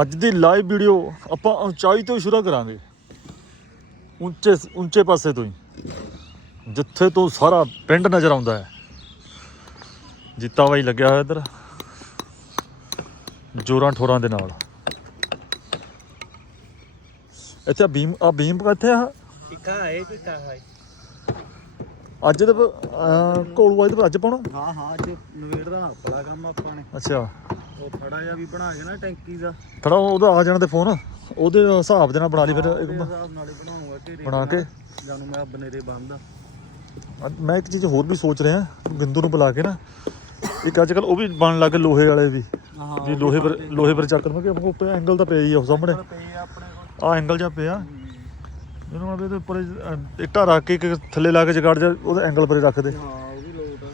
ਅੱਜ ਦੀ live video ਆਪਾਂ ਉਚਾਈ ਤੋਂ ਸ਼ੁਰੂ ਕਰਾਂਗੇ। ਉੱਚੇ ਉੱਚੇ ਪਾਸੇ ਤੋਂ ਹੀ। ਜਿੱਥੇ ਤੋਂ ਸਾਰਾ ਪਿੰਡ ਨਜ਼ਰ ਆਉਂਦਾ ਹੈ। ਜੀਤਾ ਬਾਈ ਲੱਗਿਆ ਹੋਇਆ ਇੱਧਰ। ਜੋਰਾਂ ਠੋਰਾਂ ਦੇ ਨਾਲ। ਇੱਥੇ ਆਹ ਭੀਮ ਆ ਭੀਮ ਕਿੱਥੇ ਆ? ਟਿੱਕਾ ਹੈ ਟਿੱਕਾ ਹੈ। ਅੱਜ ਤੇ ਕੋਲੂ ਅੱਜ ਅੱਜ ਪਾਉਣਾ? ਹਾਂ ਹਾਂ ਅੱਜ ਨਵੇੜ ਦਾ ਬੜਾ ਕੰਮ ਆਪਾਂ ਨੇ। ਅੱਛਾ। ਉਹ ਥੜਾ ਜਿਹਾ ਵੀ ਬਣਾ ਕੇ ਨਾ ਟੈਂਕੀ ਦਾ। ਥੋੜਾ ਉਹਦਾ ਆ ਜਾਣਾ ਤੇ ਫੋਨ। ਉਹਦੇ ਹਿਸਾਬ ਦੇ ਨਾਲ ਬਣਾ ਲਈ ਫਿਰ ਇੱਕ ਹਿਸਾਬ ਨਾਲ ਹੀ ਬਣਾਉਂਗਾ ਢੇਰੇ ਬਣਾ ਕੇ। ਜਾਨੂੰ ਮੈਂ ਬਨੇਰੇ ਬੰਦ ਮੈਂ ਇੱਕ ਚੀਜ਼ ਹੋਰ ਵੀ ਸੋਚ ਰਿਹਾ ਬਿੰਦੂ ਨੂੰ ਬੁਲਾ ਕੇ ਨਾ। ਇੱਕ ਅੱਜ ਕੱਲ ਉਹ ਵੀ ਬਣ ਲੱਗੇ ਲੋਹੇ ਵਾਲੇ ਵੀ। ਵੀ ਲੋਹੇ ਪਰ ਲੋਹੇ ਪਰ ਚੱਕਰ ਮੈਂ ਕਿ ਐਂਗਲ ਤਾਂ ਪਿਆ ਹੀ ਆ ਸਾਹਮਣੇ। ਆ ਐਂਗਲ ਜਾਂ ਪਿਆ। ਇਹਨੂੰ ਨਾਲ ਇਹਦੇ ਉੱਪਰ ਅਹ, ਇੱਟਾਂ ਰੱਖ ਕੇ ਇੱਕ ਥੱਲੇ ਲਾ ਕੇ ਜਗੜ ਜਾ ਉਹਦੇ ਐਂਗਲ ਪਰੇ ਰੱਖ ਦੇ। ਹਾਂ ਉਹ ਵੀ ਲੋਟ ਆ।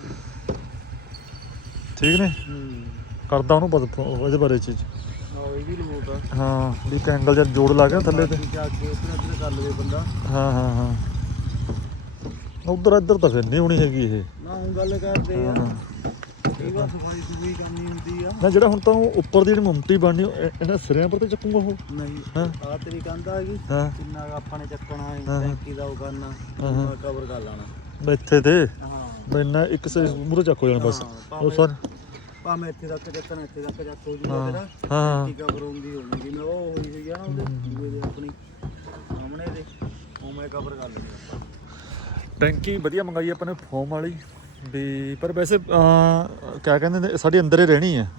ਠੀਕ ਨੇ? ਹੂੰ। ਕਰਦਾ ਉਹਨੂੰ ਪਤਾ ਉਹਦੇ ਬਾਰੇ ਚੀਜ਼। ਹਾਂ ਇਹ ਵੀ ਲੋਟ ਆ। ਹਾਂ ਵੀ ਇੱਕ ਐਂਗਲ ਜਾਂ ਜੋੜ ਲਾ ਕੇ ਥੱਲੇ ਤੇ। ਜਾ ਕੇ ਉੱਧਰ ਉੱਧਰ ਕਰ ਲਵੇ ਬੰਦਾ। ਹਾਂ ਹਾਂ ਹਾਂ। ਉਧਰ ਇੱਧਰ ਤਾਂ ਫਿਰ ਨਹੀਂ ਹੋਣੀ ਹੈਗੀ ਇਹ। ਨਾ ਹੁਣ ਗੱਲ ਕਰਦੇ ਆ। ਹਾਂ। ਇਹ ਵਾ ਸਫ਼ਾਈ ਸੁਫਾਈ ਕਰਨੀ ਹੁੰਦੀ ਆ। ਨਾ ਜਿਹੜਾ ਹੁਣ ਤਾਂ ਉਹ ਉੱਪਰ ਦੀ ਜਿਹੜੀ ਮੁੰਮਟੀ ਬਣਨੀ ਉਹ ਇਹ- ਇਹਨਾਂ ਸਿਰਿਆਂ ਪਰ ਤੇ ਚੱਕੂਗਾ ਉਹ? ਨਹੀਂ ਹਾਂ। ਆ ਤੇਰੀ ਕੰਧ ਆ ਗਈ। ਹਾਂ। ਕਿੰਨਾ ਕੁ ਆਪਾਂ ਨੇ ਚੱਕਣਾ ਹੈ ਹਾਂ। ਟੈਂਕੀ ਦਾ ਉਹ ਕਰਨਾ ਹਾਂ। ਕਵਰ ਕਰ ਲੈਣਾ। ਇੱਥੇ ਤੇ। ਹਾਂ। ਮੈਨਾਂ ਇੱਕ ਸੇ ਮੂਰੇ ਚੱਕ ਹੋ ਜਾਣਾ ਬਸ। ਹਾਂ, ਉਹ ਸਰ। ਭਾਵੇਂ ਇੱਥੇ ਤੱਕ ਚੱਕਣਾ ਇੱਥੇ ਤੱਕ ਚੱਕ ਹੋ ਜੂਗਾ ਹਾਂ। ਤੇਰਾ। ਹਾਂ। ਟੈਂਕੀ ਹੋਣੀ ਉਹ ਹੋਈ ਹੋਈ ਆ ਨਾ ਉਹਦੇ ਦੂਏ ਦੇ ਆਪਣੀ ਸਾਹਮਣੇ ਦੇ। ਉਵੇਂ ਕਵਰ ਕਰ ਲੈਂਦੇ। ਆਪਾਂ ਟੈਂਕੀ ਵਧੀਆ ਮੰਗਾਈ ਆਪਾਂ ਨੇ ਫੋਮ ਵਾਲੀ। ਵੀ ਪਰ ਵੈਸੇ ਅਹ, ਕਿਆ ਕਹਿੰਦੇ ਨੇ ਸਾਡੀ ਅੰਦਰ ਹੀ ਰਹਿਣੀ ਹੈ।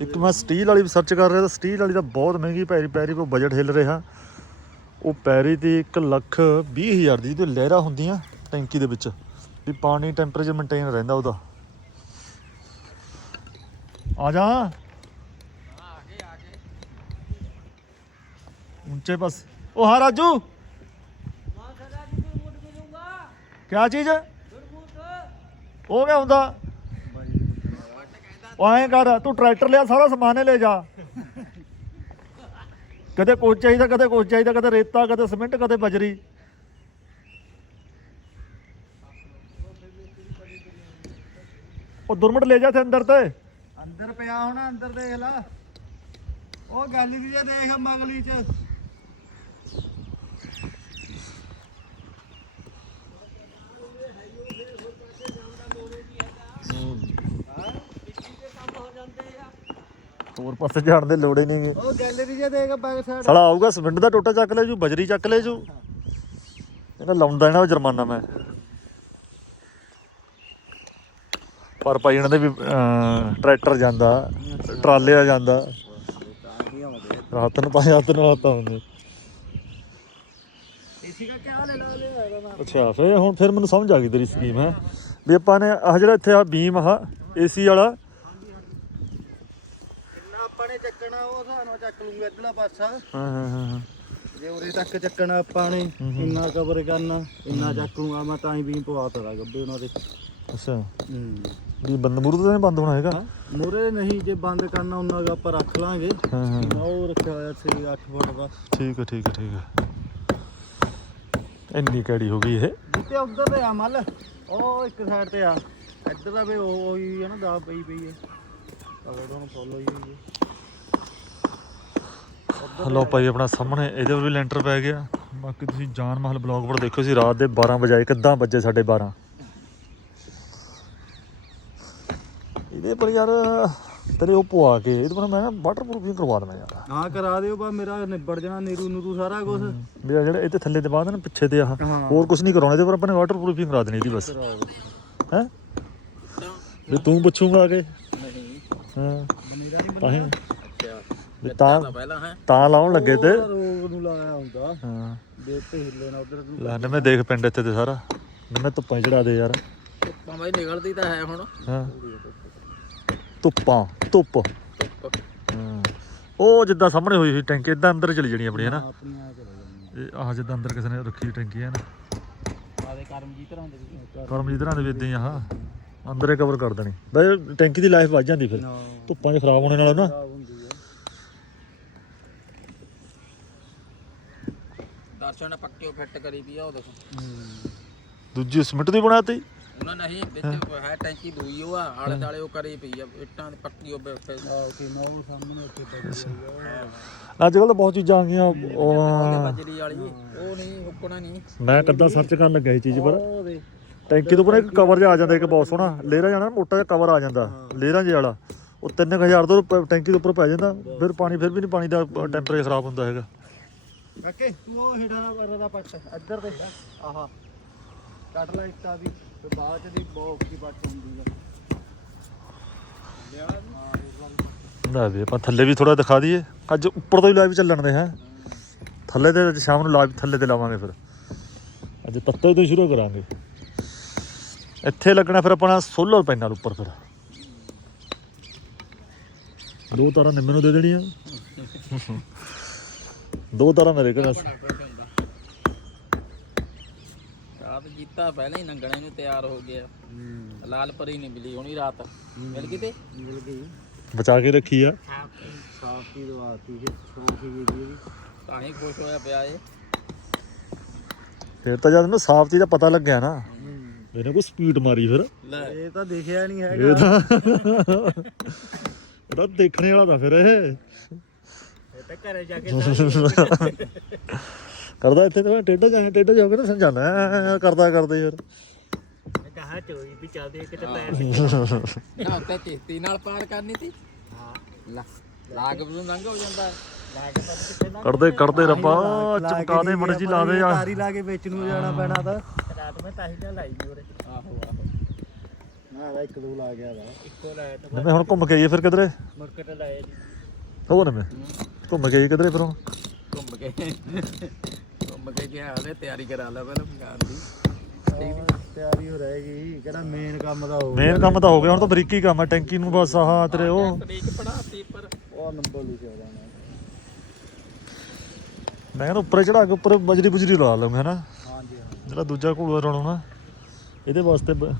ਇੱਕ ਮੈਂ ਸਟੀਲ ਵਾਲੀ ਸਰਚ ਕਰ ਰਿਹਾ ਤਾਂ ਸਟੀਲ ਵਾਲੀ ਤਾਂ ਬਹੁਤ ਮਹਿੰਗੀ ਪੈ ਰਹੀ ਪੈ ਰਹੀ ਕੋ ਬਜਟ ਹਿੱਲ ਰਿਹਾ। ਉਹ ਪੈ ਰਹੀ ਤੀ 1 ਲੱਖ 20 ਹਜ਼ਾਰ ਦੀ ਤੇ ਲਹਿਰਾਂ ਹੁੰਦੀਆਂ ਟੈਂਕੀ ਦੇ ਵਿੱਚ ਵੀ ਪਾਣੀ ਟੈਂਪਰੇਚਰ ਮੇਨਟੇਨ ਰਹਿੰਦਾ ਉਹਦਾ। ਆ ਜਾ। ਉੱਚੇ ਪਾਸ। ਉਹ ਹਾਂ ਰਾਜੂ। ਕਿਆ ਚੀਜ਼ ਉਹ ਕਿਆ ਹੁੰਦਾ। ਉਹ ਐਂ ਕਰ, ਤੂੰ ਟਰੈਕਟਰ ਲਿਆ, ਸਾਰਾ ਸਮਾਨ ਹੀ ਲੈ ਜਾ। ਕਦੇ ਕੁਛ ਚਾਹੀਦਾ, ਕਦੇ ਕੁਛ ਚਾਹੀਦਾ, ਕਦੇ ਰੇਤਾ, ਕਦੇ ਸਿਮੈਂਟ, ਕਦੇ ਬਜਰੀ। ਉਹ ਦੁਰਮਟ ਲੈ ਜਾ ਤੇ ਅੰਦਰ ਤੇ। ਅੰਦਰ ਪਿਆ ਹੋਣਾ, ਅੰਦਰ ਦੇਖ ਲੈ। ਉਹ ਗੈਲਰੀ ਜੇ ਦੇਖ ਮਗਲੀ ਚ। ਹੋਰ ਪਾਸੇ ਜਾਣ ਦੇ ਲੋੜ ਹੀ ਨਹੀਂ ਉਹ ਗੈਲਰੀ ਜੇ ਦੇਖ ਬੈਕ ਸਾਈਡ ਸਾਲਾ ਆਊਗਾ ਸਿਮੈਂਟ ਦਾ ਟੋਟਾ ਚੱਕ ਲੈ ਜੂ ਬਜਰੀ ਚੱਕ ਲੈ ਜੂ। ਇਹਨਾਂ ਲਾਉਂਦਾ ਇਹਨਾਂ ਜੁਰਮਾਨਾ ਮੈਂ। ਪਰ ਭਾਈ ਇਹਨਾਂ ਦੇ ਵੀ ਟਰੈਕਟਰ ਜਾਂਦਾ ਟਰਾਲੇ ਆ ਜਾਂਦਾ। ਰਾਤ ਨੂੰ ਦਾ ਕਿਆ ਲੈ ਲਾ ਲਿਆ ਨਾ ਅੱਛਾ ਫਿਰ ਹੁਣ ਫਿਰ ਮੈਨੂੰ ਸਮਝ ਆ ਗਈ ਤੇਰੀ ਸਕੀਮ ਹੈ। ਵੀ ਆਪਾਂ ਨੇ ਆਹ ਜਿਹੜਾ ਇੱਥੇ ਆ ਬੀਮ ਆ ਏਸੀ ਵਾਲਾ ਨੇ ਚੱਕਣਾ ਉਹ ਨਾਲ ਚੱਕ ਲੂੰਗਾ ਇਧਰਲਾ ਪਾਸਾ। ਹਾਂ ਹਾਂ ਹਾਂ ਹਾਂ। ਜੇ ਉਰੇ ਤੱਕ ਚੱਕਣਾ ਆਪਾਂ ਨੇ ਇੰਨਾ ਕਵਰ ਕਰਨਾ ਇੰਨਾ ਚੱਕ ਲੂੰਗਾ ਮੈਂ ਤਾਂ ਹੀ ਵੀ ਪਵਾਤਾ ਦਾ ਗੱਬੇ ਉਹਨਾਂ ਦੇ। ਅੱਛਾ। ਹੂੰ। ਵੀ ਬੰਦ ਮੂਰਤ ਤਾਂ ਨਹੀਂ ਬੰਦ ਹੋਣਾ ਹੈਗਾ? ਮੂਰੇ ਨਹੀਂ ਜੇ ਬੰਦ ਕਰਨਾ ਉਹਨਾਂ ਦਾ ਆਪਾਂ ਰੱਖ ਲਾਂਗੇ। ਹਾਂ ਹਾਂ। ਉਹ ਰੱਖਿਆ ਹੋਇਆ ਸੀ 8 ਫੁੱਟ ਦਾ। ਠੀਕ ਹੈ ਠੀਕ ਹੈ ਠੀਕ ਹੈ। ਇੰਨੀ ਕੈੜੀ ਹੋ ਗਈ ਇਹ? ਜਿੱਤੇ ਉਧਰ ਤੇ ਆ ਮੱਲ ਉਹ ਇੱਕ ਸਾਈਡ ਤੇ ਆ। ਇੱਧਰ ਦਾ ਵੀ ਉਹ ਹੀ ਹੈ ਨਾ ਦਾ ਪਈ ਪਈ ਹੈ ਅਗਰ ਉਹਨੂੰ ਫੋਲੋ ਹੀ ਹੋਈ ਹੈ। ਲਓ ਭਾਈ ਆਪਣਾ ਸਾਹਮਣੇ ਇਹਦੇ ਵੀ ਲੈਂਟਰ ਪੈ ਗਿਆ। ਬਾਕੀ ਤੁਸੀਂ ਜਾਨ ਮਹਲ ਬਲੌਗ ਪਰ ਦੇਖੋ ਸੀ ਰਾਤ ਦੇ 12 ਵਜੇ ਕਿੱਦਾਂ ਵੱਜੇ ਸਾਡੇ 12 ਇਹਦੇ ਪਰ ਯਾਰ ਤੇਰੇ ਉਹ ਪਵਾ ਕੇ ਇਹਦੇ ਪਰ ਮੈਂ ਨਾ ਵਾਟਰਪ੍ਰੂਫਿੰਗ ਕਰਵਾ ਦੇਣਾ ਯਾਰ। ਹਾਂ ਕਰਾ ਦਿਓ ਬਾ ਮੇਰਾ ਨਿਬੜ ਜਾਣਾ ਨੀਰੂ ਨੂਰੂ ਸਾਰਾ ਕੁਝ ਵੀ ਜਿਹੜਾ ਇਹਦੇ ਥੱਲੇ ਦੇ ਬਾਅਦ ਨਾ ਪਿੱਛੇ ਤੇ ਆਹ ਹੋਰ ਕੁਝ ਨਹੀਂ ਕਰਾਉਣਾ ਇਹਦੇ ਪਰ ਆਪਾਂ ਨੇ ਵਾਟਰਪ੍ਰੂਫਿੰਗ ਕਰਾ ਦੇਣੀ ਇਹਦੀ ਬਸ। ਹੈ? ਵੀ ਤੂੰ ਪੁੱਛੂਗਾ ਆ ਕੇ। ਨਹੀਂ। ਹਾਂ। ਬਨੀਰਾ ਨਹੀਂ ਵੀ ਤਾਂ ਪਹਿਲਾਂ ਹੈ? ਤਾਂ ਲਾਉਣ ਲੱਗੇ ਤੇ। ਰੋਗ ਨੂੰ ਲਾਇਆ ਹੁੰਦਾ। ਹਾਂ। ਦੇ ਤੇ ਹਿੱਲੇ ਨਾ ਉਧਰ ਨੂੰ ਲੈ ਨਵੇਂ ਦੇਖ ਪਿੰਡ ਇੱਥੇ ਤੇ ਸਾਰਾ। ਨਵੇਂ ਧੁੱਪਾਂ ਚੜਾ ਦੇ ਯਾਰ। ਧੁੱਪਾਂ ਬਾਈ ਨਿਕਲਦੀ ਤਾਂ ਹੈ ਹੁਣ। ਹਾਂ। ਧੁੱਪਾਂ। ਧੁੱਪ ਹਾਂ। ਉਹ ਜਿੱਦਾਂ ਸਾਹਮਣੇ ਹੋਈ ਹੋਈ ਟੈਂਕੀ ਇਦਾਂ ਅੰਦਰ ਚਲੀ ਜਾਣੀ ਆਪਣੀ ਹੈ ਨਾ ਆਪਣੀਆਂ ਚਲੇ ਜਾਂਦੀਆਂ ਇਹ ਆਹ ਜਿੱਦਾਂ ਅੰਦਰ ਕਿਸੇ ਨੇ ਰੱਖੀ ਟੈਂਕੀ ਹੈ ਨਾ ਆਦੇ ਕਰਮਜੀਤ ਰਾਂ ਦੇ ਵੀ ਕਰਮਜੀਤ ਰਾਂ ਦੇ ਵੀ ਇਦਾਂ ਹੀ ਆਹ ਅੰਦਰੇ ਕਵਰ ਕਰ ਦੇਣੀ। ਬਈ ਟੈਂਕੀ ਦੀ ਲਾਈਫ ਵੱਜ ਜਾਂਦੀ ਫਿਰ। ਧੁੱਪਾਂ 'ਚ ਖਰਾਬ ਹੋਣੇ ਨਾਲ ਨਾ। ਦਰਸ਼ਨ ਨੇ ਪੱਕਿਓ ਫਿੱਟ ਕਰੀ ਪਈ ਆ ਉਹ ਦੇਖੋ। ਦੂਜੀ ਸਿਮਟ ਦੀ ਬਣਾਤੀ? ਉਹਨਾਂ ਨਹੀਂ ਵਿੱਚ ਹੈ ਟੈਂਕੀ ਦੂਈ ਉਹ ਆ ਆਲੇ ਦਾਲੇ ਉਹ ਕਰੀ ਪਈ ਆ ਇੱਟਾਂ ਦੀ ਪੱਕੀ ਉਹ ਉੱਥੇ ਆਹ ਕਿ ਨਾ ਉਹ ਸਾਹਮਣੇ ਉੱਥੇ ਪਈ ਆ। ਅੱਜ ਕੱਲ ਤਾਂ ਬਹੁਤ ਚੀਜ਼ਾਂ ਆ ਗਈਆਂ ਉਹ- ਬਜਰੀ ਵਾਲੀ ਉਹ ਨਹੀਂ ਹੁੱਕਣਾ ਨਹੀਂ। ਮੈਂ ਕੱਦਾ ਸਰਚ ਕਰਨ ਲੱਗਾ ਇਹ ਚੀਜ਼ ਪਰ। ਉਹ ਦੇ ਟੈਂਕੀ ਤੋਂ ਉੱਪਰ ਇੱਕ ਕਵਰ ਜਿਹਾ ਆ ਜਾਂਦਾ ਇੱਕ ਬਹੁਤ ਸੋਹਣਾ। ਲੇਰਾ ਜਾਣਾ ਨਾ, ਮੋਟਾ ਜਿਹਾ ਕਵਰ ਆ ਜਾਂਦਾ ਲੇਰਾਂ ਜਿਹੇ ਵਾਲਾ। ਉਹ 3000 ਤੋਂ ਟੈਂਕੀ ਦੇ ਉੱਪਰ ਪੈ ਜਾਂਦਾ ਫਿਰ ਪਾਣੀ ਫਿਰ ਵੀ ਨਹੀਂ ਪਾਣੀ ਦਾ ਟੈਂਪਰੇਚਰ ਖਰਾਬ ਹੁੰਦਾ ਹੈਗਾ। ਕਾਕੇ, ਤੂੰ ਉਹ ਹੇਠਾਂ ਦਾ ਵਰ ਦਾ ਪੱਟ, ਇੱਧਰ ਦੇ ਆਹਾ, ਕੱਟ ਲੈ ਇੱਕ ਵੀ, ਤੇ ਬਾਅਦ ਚ ਦੀ ਬਹੁਤ ਔਖੀ ਪੱਟ ਹੁੰਦੀ ਆ। ਲੈ ਵੀ, ਆਪਾਂ ਥੱਲੇ ਵੀ ਥੋੜਾ ਦਿਖਾ ਦਈਏ। ਅੱਜ ਉੱਪਰ ਤੋਂ ਹੀ ਲਾਈਵ ਚੱਲਣ ਦੇ ਹੈ। ਥੱਲੇ ਤੇ ਅੱਜ ਸ਼ਾਮ ਨੂੰ ਲਾਈਵ ਥੱਲੇ ਤੇ ਲਾਵਾਂਗੇ ਫਿਰ। ਅੱਜ ਪੱਤੇ ਤੋਂ ਹੀ ਸ਼ੁਰੂ ਕਰਾਂਗੇ। ਇੱਥੇ ਲੱਗਣਾ ਫਿਰ ਆਪਣਾ ਸੋਲਰ ਪੈਨਲ ਉੱਪਰ ਫਿਰ। ਦੋ ਤਾਰਾਂ ਨਿੰਮੇ ਨੂੰ ਦੇ ਦੇਣੀਆਂ। ਦੋ ਤਾਰਾਂ ਮੇਰੇ ਕੋਲ ਰਾਤ ਜੀਤਾ ਪਹਿਲਾਂ ਹੀ ਨੰਗਣੇ ਨੂੰ ਤਿਆਰ ਹੋ ਗਿਆ। ਲਾਲ ਪਰੀ ਨਹੀਂ ਮਿਲੀ ਹੋਣੀ ਰਾਤ। ਮਿਲ ਗਈ ਤੇ? ਮਿਲ ਗਈ। ਬਚਾ ਕੇ ਰੱਖੀ ਆ। ਸਾਫ਼ ਕੀ ਦਵਾਤੀ ਹੈ ਸ਼ੌਂਕ ਹੀ ਦੀ ਤਾਂ ਹੀ ਖੁਸ਼ ਹੋਇਆ ਪਿਆ ਏ ਫਿਰ ਤਾਂ ਜਦ ਇਹਨੂੰ ਸਾਫ਼ ਚੀਜ਼ ਦਾ ਪਤਾ ਲੱਗਿਆ ਨਾ ਇਹਨੇ ਕੋਈ ਸਪੀਡ ਮਾਰੀ ਫਿਰ। ਲੈ। ਇਹ ਤਾਂ ਦੇਖਿਆ ਨਹੀਂ ਇਹ ਹੈਗਾ। ਤਾਂ ਇਹਦਾ ਦੇਖਣੇ ਵਾਲਾ ਤਾਂ ਫਿਰ ਇਹ ਇਹ। ਤਾਂ ਘਰੇ ਜਾ ਕੇ ਕਰਦਾ ਇੱਥੇ ਤਾਂ ਟੇਡਾ ਜਾ ਟੇਡਾ ਜਾ ਕੇ ਨਾ ਸਮਝਾਣਾ ਕਰਦਾ ਕਰਦੇ ਯਾਰ। ਕਹਾ ਚੋਈ ਵੀ ਚੱਲਦੇ ਇੱਕ ਤੇ ਨਾ ਉੱਤੇ ਕਿਸ਼ਤੀ ਨਾਲ ਪਾਰ ਕਰਨੀ ਸੀ। ਹਾਂ ਲਾ ਲਾਗ ਨੂੰ ਲੰਘ ਹੋ ਜਾਂਦਾ। ਲਾ ਕੇ ਪਤਾ ਕਿੱਥੇ ਨਾ ਕਰਦੇ ਕਰਦੇ ਰੱਬਾ ਚਮਕਾ ਦੇ ਮੜ ਜੀ ਲਾ ਦੇ ਆ। ਤਾਰੀ ਲਾ ਕੇ ਵਿੱਚ ਨੂੰ ਜਾਣਾ ਪੈਣਾ ਤਾਂ। ਰਾਤ ਮੈਂ ਤਾਂ ਹੀ ਤਾਂ ਲਾਈ ਜੀ ਉਰੇ। ਆਹੋ ਆਹੋ। ਨਾ ਇੱਕ ਦੋ ਲਾ ਗਿਆ ਦਾ ਇੱਕੋ ਲਾਇਆ ਤਾਂ ਨਵੇਂ ਹੁਣ ਘੁੰਮ ਕੇ ਆਈਏ ਫਿਰ ਕਿਧਰੇ? ਮੁਰਕੇ ਤੇ ਲਾਇਆ ਜੀ। ਹੋਰ ਨਵੇਂ? ਘੁੰਮ ਕੇ ਕਿਧਰੇ ਫਿਰ ਹੁਣ? ਘੁੰਮ ਕੇ। ਘੁੰਮ ਕੇ ਗਿਆ ਹਲੇ ਤਿਆਰੀ ਕਰਾ ਲੈ ਪਹਿਲਾਂ ਮਕਾਨ ਦੀ। ਆਹ, ਤਿਆਰੀ ਹੋ ਰਹੇਗੀ। ਕਿਹੜਾ ਮੇਨ ਕੰਮ ਦਾ ਹੋ ਮੇਨ ਕੰਮ ਤਾਂ ਹੋ ਗਿਆ ਹੁਣ ਤਾਂ ਬਰੀਕੀ ਕੰਮ ਹੈ ਟੈਂਕੀ ਨੂੰ ਬਸ ਆਹ ਤੇਰੇ ਉਹ। ਤਰੀਕ ਪੜਾਤੀ ਪਰ ਉਹ ਨੰਬਰ ਲਿਖਿਆ ਹੋਣਾ ਮੈਂ ਕਹਿੰਦਾ ਉੱਪਰ ਚੜਾ ਕੇ ਉੱਪਰ ਬਜਰੀ ਬੁਜਰੀ ਲਾ ਲਵਾਂਗੇ ਹਨਾ? ਹਾਂਜੀ ਹਾਂ ਜਿਹੜਾ ਦੂਜਾ ਘੋੜਾ ਰੋਣਾ ਇਹਦੇ ਵਾਸਤੇ ਬ-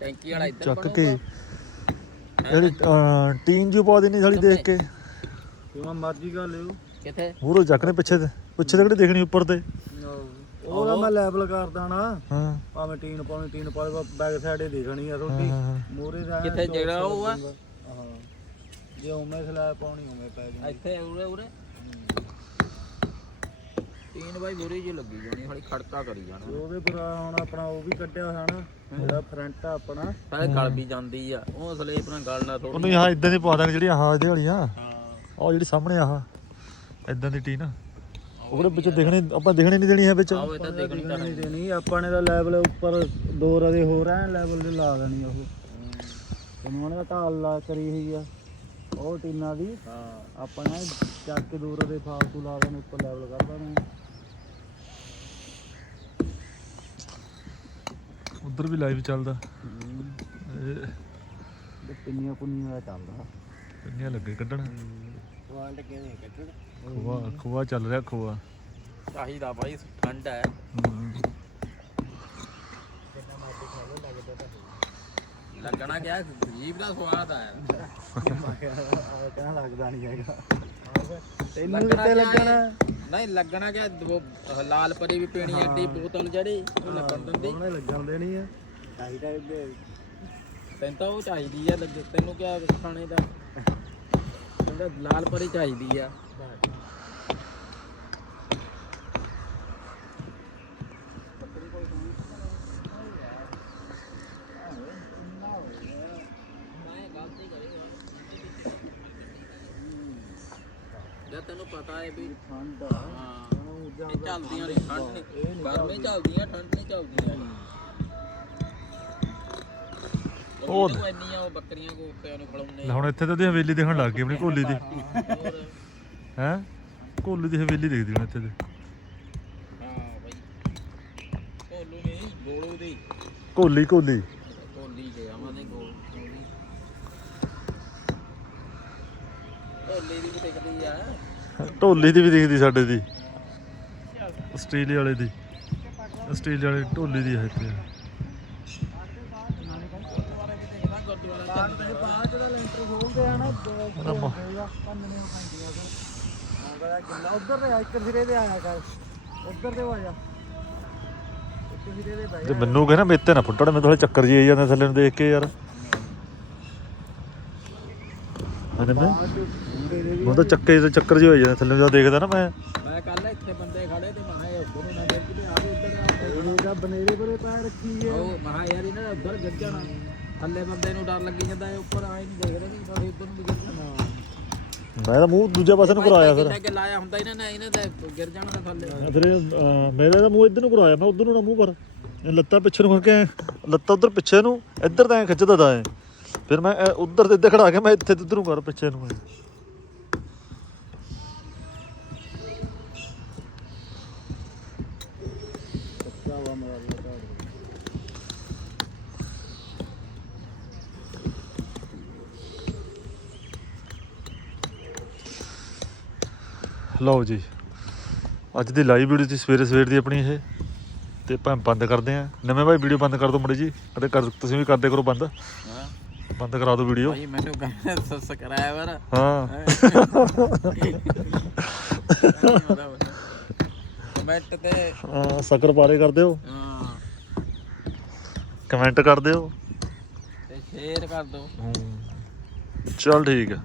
ਟੈਂਕੀ ਵਾਲਾ ਇੱਧਰ ਚੱਕ ਕੇ ਜਿਹੜੀ ਟੀਨ ਜੀ ਪਾ ਦੇਣੀ ਸਾਲੀ ਦੇਖ ਕੇ। ਜਿਵੇਂ ਮਰਜ਼ੀ ਕਰ ਲਿਓ। ਕਿੱਥੇ? ਮੂਹਰੋਂ ਚੱਕ ਨੇ ਪਿੱਛੇ ਤੇ। ਪਿੱਛੇ ਤੇ ਕਿਹੜੀ ਦੇਖਣੀ ਉੱਪਰ ਤੇ। ਉਹਦਾ ਮੈਂ ਲੈਵਲ ਕਰਦਾ ਨਾ ਹਾਂ। ਭਾਵੇਂ ਟੀਨ ਪਾਉਣੀ ਟੀਨ ਪਾਵੇ ਬੈਕ ਸਾਈਡ ਹੀ ਦੇਖਣੀ ਆ ਹਾਂ। ਮੂਰੇ ਦਾ ਕਿੱਥੇ ਜਿਹੜਾ ਉਹ ਆ? ਹਾਂ। ਜੇ ਉਵੇਂ ਸਲੈਬ ਪਾਉਣੀ ਉਵੇਂ ਪੈ ਜਾਣੀ। ਇੱਥੇ ਉਰੇ ਉਰੇ। ਤੀਨ ਬਾਈ ਬੁਰੀ ਜੀ ਲੱਗੀ ਜਾਣੀ ਹਲੀ ਖੜਕਾ ਕਰੀ ਜਾਣਾ। ਉਹਦੇ ਪਰ ਹੁਣ ਆਪਣਾ ਉਹ ਵੀ ਕੱਢਿਆ ਹੋਇਆ ਨਾ ਜਿਹੜਾ ਫਰੰਟ ਆ ਆਪਣਾ। ਸਾਰੇ ਗਲ ਵੀ ਜਾਂਦੀ ਆ ਉਹ ਸਲੇਪ ਨਾਲ ਗਲ ਨਾ ਥੋੜੀ ਉਹਨੂੰ ਯਾਰ ਇਦਾਂ ਦੀ ਪਾ ਦਾਂਗੇ ਜਿਹੜੀ ਆਹ ਇਹਦੇ ਵਾਲੀਆਂ ਹਾਂ। ਉਹ ਜਿਹੜੀ ਸਾਹਮਣੇ ਆਹ। ਇਦਾਂ ਦੀ ਟੀਨ ਉਹਦੇ ਵਿੱਚ ਦੇਖਣੀ ਆਪਾਂ ਦੇਖਣੀ ਨਹੀਂ ਦੇਣੀ ਹੈ ਵਿੱਚ। ਆਓ ਇਹ ਤਾਂ ਦੇਖਣੀ ਤਾਂ ਨਹੀਂ। ਦੇਣੀ ਆਪਾਂ ਨੇ ਤਾਂ ਲੈਵਲ ਉੱਪਰ ਦੋ ਰਦੇ ਹੋਰ ਐ ਲੈਵਲ ਦੇ ਲਾ ਦੇਣੀ ਉਹ। ਤੈਨੂੰ ਉਹਨੇ ਢਾਲ ਲਾ ਕਰੀ ਹੋਈ ਆ। ਉਹ ਟੀਨਾਂ ਦੀ ਹਾਂ। ਆਪਾਂ ਨੇ ਚੱਕ ਕੇ ਦੋ ਰਦੇ ਫਾਲਤੂ ਲਾ ਦੇਣੇ ਉੱਪਰ ਲੈਵਲ ਕਰ ਦੇਣੇ। ਉਧਰ ਵੀ ਲਾਈਵ ਚੱਲਦਾ। ਇਹ ਪਿੰਨੀਆਂ ਪੁੰਨੀਆਂ ਦਾ ਚੱਲਦਾ। ਕਿੰਨੀਆਂ ਲੱਗੇ ਕੱਢਣ। ਵਾਲਟ ਕਿਵੇਂ ਕੱਢਣ। ਖੋਆ ਖੋਆ ਚੱਲ ਰਿਹਾ ਖੋਆ। ਚਾਹੀਦਾ ਬਾਈ ਠੰਡ ਹੈ। ਲੱਗਣਾ ਕਿਆ ਜੀਭ ਦਾ ਸਵਾਦ ਆਇਆ ਆ। ਕਹਿਣਾ ਲੱਗਦਾ ਨਹੀਂ ਹੈਗਾ ਤੈਨੂੰ ਕਿੱਥੇ ਕਿਆ ਲੱਗਣਾ? ਨਹੀਂ ਲੱਗਣਾ ਕਿ ਉਹ ਲਾਲ ਪਰੀ ਵੀ ਪੀਣੀ ਐਡੀ ਬੋਤਲ ਜਿਹੜੀ ਉਹ ਲੱਗਣ ਦਿੰਦੀ। ਉਹਨੇ ਲੱਗਣ ਦੇਣੀ ਆ। ਚਾਹੀਦਾ ਇਹਦੇ ਤੈਨੂੰ ਤਾਂ ਉਹ ਚਾਹੀਦੀ ਆ ਲੱਗੇ ਤੈਨੂੰ ਕਿਆ ਖਾਣੇ ਦਾ? ਕਹਿੰਦਾ ਲਾਲ ਪਰੀ ਚਾਹੀਦੀ ਆ ਜੇ ਤੈਨੂੰ ਪਤਾ ਹੈ ਵੀ ਠੰਡ ਹਾਂ ਇਹ ਚੱਲਦੀਆਂ ਨੇ ਠੰਡ ਨਹੀਂ ਗਰਮੀ ਚੱਲਦੀਆਂ ਠੰਡ ਨਹੀਂ ਚੱਲਦੀਆਂ। ਉਹ ਉਹ ਇੰਨੀਆਂ ਉਹ ਬੱਕਰੀਆਂ ਕੋਪਿਆਂ ਨੂੰ ਖੜਾਉਂਦੇ ਲੈ ਹੁਣ ਇੱਥੇ ਤਾਂ ਉਹਦੀ ਹਵੇਲੀ ਦੇਖਣ ਲੱਗ ਗਈ ਆਪਣੀ ਕੋਲੀ ਦੀ। ਹੈ? ਕੋਲੀ ਦੀ ਹਵੇਲੀ ਦੇਖਦੀ ਹੁਣ ਇੱਥੇ ਤੇ। ਹਾਂ ਬਈ। ਕੋਲੂ ਗੋਲੂ ਦੀ। ਕੋਲੀ ਕੋਲੀ ਕੋਲੀ ਦੇ ਆਵਾਂਦੇ ਗੋਲ ਕੋਲੀ ਕੋਲੀ ਦੀ ਵੀ ਦਿਖਦੀ ਆ। ਢੋਲੀ ਦੀ ਵੀ ਦਿਖਦੀ ਸਾਡੇ ਦੀ। ਆਸਟ੍ਰੇਲੀਆ ਵਾਲੇ ਦੀ। ਆਸਟ੍ਰੇਲੀਆ ਵਾਲੇ ਢੋਲੀ ਦੀ ਹੈ ਇੱਥੇ। ਨਾ ਰੱਬਾ। ਉਧਰ ਤੇ ਇੱਕ ਸਿਰੇ ਤੇ ਆਇਆ ਕਰ ਉਧਰ ਤੇ ਆ ਜਾ ਵੀ ਮੈਨੂੰ ਕਹਿੰਦਾ ਮੇਤੇ ਨਾ ਫੁੱਟਣ ਮੈਂ ਥੋੜੇ ਚੱਕਰ ਜੀ ਆਈ ਜਾਂਦੇ ਥੱਲੇ ਨੂੰ ਦੇਖ ਕੇ ਯਾਰ। ਅਰੇ ਮੈਂ। ਦੇ ਦੇ ਮੈਨੂੰ ਤਾਂ ਚੱਕੇ ਤੇ ਚੱਕਰ ਜੀ ਹੋਈ ਜਾਂਦੇ ਥੱਲੇ ਜਦੋਂ ਦੇਖਦਾ ਨਾ ਮੈਂ। ਮੈਂ ਕੱਲ ਇੱਥੇ ਬੰਦੇ ਖੜੇ ਤੇ ਮਹਾ ਇਹ ਉੱਧਰ ਨੂੰ ਨਾ ਦੇਖ ਕੇ ਆ ਵੀ ਉੱਧਰ ਇਹਨੇ ਦਾ ਬਨੇਰੇ ਪਰੇ ਪੈਰ ਰੱਖੀ ਹੈ। ਉਹ ਮਹਾ ਯਾਰ ਇਹਨਾਂ ਦਾ ਉੱਧਰ ਗਿਰ ਜਾਣਾ। ਥੱਲੇ ਬੰਦੇ ਨੂੰ ਡਰ ਲੱਗੀ ਜਾਂਦਾ ਇਹ ਉੱਪਰ ਆਏ ਨਹੀਂ ਦੇਖਦੇ ਨਹੀਂ ਪਰ ਉੱਧਰ ਨੂੰ ਵੀ ਗਿਰ ਜਾਣਾ। ਮੈਂ ਤਾਂ ਮੂੰਹ ਦੂਜੇ ਪਾਸੇ ਨੂੰ ਕਰਾਇਆ ਫਿਰ। ਕੇ ਲਾਇਆ ਹੁੰਦਾ ਇਹਨਾਂ ਨੇ ਇਹਨਾਂ ਦਾ ਗਿਰ ਜਾਣਾ ਤਾਂ ਥੱਲੇ। ਫਿਰ ਅਹ, ਮੇਰਾ ਤਾਂ ਮੂੰਹ ਇੱਧਰ ਨੂੰ ਕਰਾਇਆ ਮੈਂ ਉਧਰ ਨੂੰ ਨਾ ਮੂੰਹ ਕਰ। ਇਹ ਲੱਤਾਂ ਪਿੱਛੇ ਨੂੰ ਕਰਕੇ ਲੱਤਾਂ ਉਧਰ ਪਿੱਛੇ ਨੂੰ ਇੱਧਰ ਤਾਂ ਐਂ ਖਿੱਚਦਾ ਦਾ ਐ। ਫਿਰ ਮੈਂ ਉਧਰ ਤੇ ਇੱਧਰ ਖੜਾ ਕੇ ਮੈਂ ਇੱਥੇ ਤੇ ਉੱਧਰ ਨੂੰ ਕਰ ਪਿੱਛੇ ਨੂੰ ਲਓ ਜੀ ਅੱਜ ਦੀ ਲਾਈਵ ਵੀਡੀਓ ਸੀ ਸਵੇਰੇ ਸਵੇਰ ਦੀ ਆਪਣੀ ਇਹ ਤੇ ਆਪਾਂ ਬੰਦ ਕਰਦੇ ਆਂ ਨਵੇਂ ਭਾਈ ਵੀਡੀਓ ਬੰਦ ਕਰ ਦਿਓ ਮੜੀ ਜੀ ਕਦੇ ਕਰ ਤੁਸੀਂ ਵੀ ਕਰਦੇ ਕਰੋ ਬੰਦ ਬੰਦ ਕਰਾ ਦਿਓ ਵੀਡੀਓ ਭਾਈ ਮੈਨੂੰ ਕਹਿੰਦਾ ਸਬਸਕ੍ਰਾਈਬਰ ਹਾਂ ਕਮੈਂਟ ਤੇ ਹਾਂ, ਸ਼ੱਕਰ ਪਾਰੇ ਕਰ ਦਿਓ ਹਾਂ। ਕਮੈਂਟ ਕਰ ਦਿਓ ਤੇ ਸ਼ੇਅਰ ਕਰ ਦਿਓ। ਚਲ ਠੀਕ ਹੈ